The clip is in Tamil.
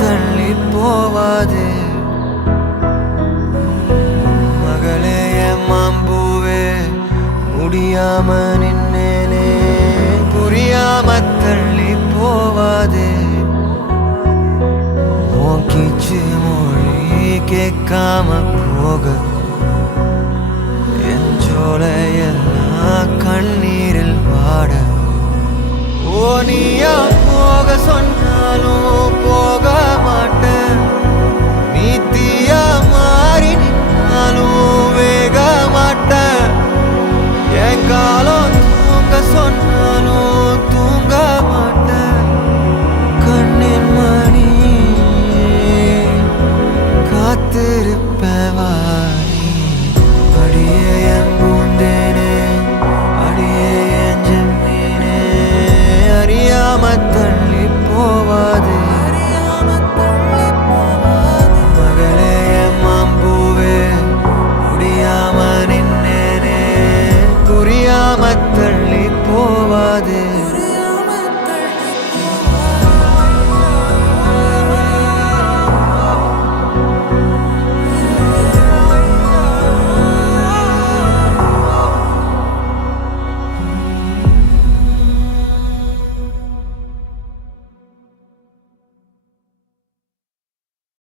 தள்ளி போவாது மகளே மாம்பூவே முடியாம நின்னேனே புரியாம தள்ளி போவாது கீச்சு மொழி கேட்காம போக என் ஜோலையெல்லாம் கண்ணீரில் வாட ஓ நீயா போக சொன்னாலும்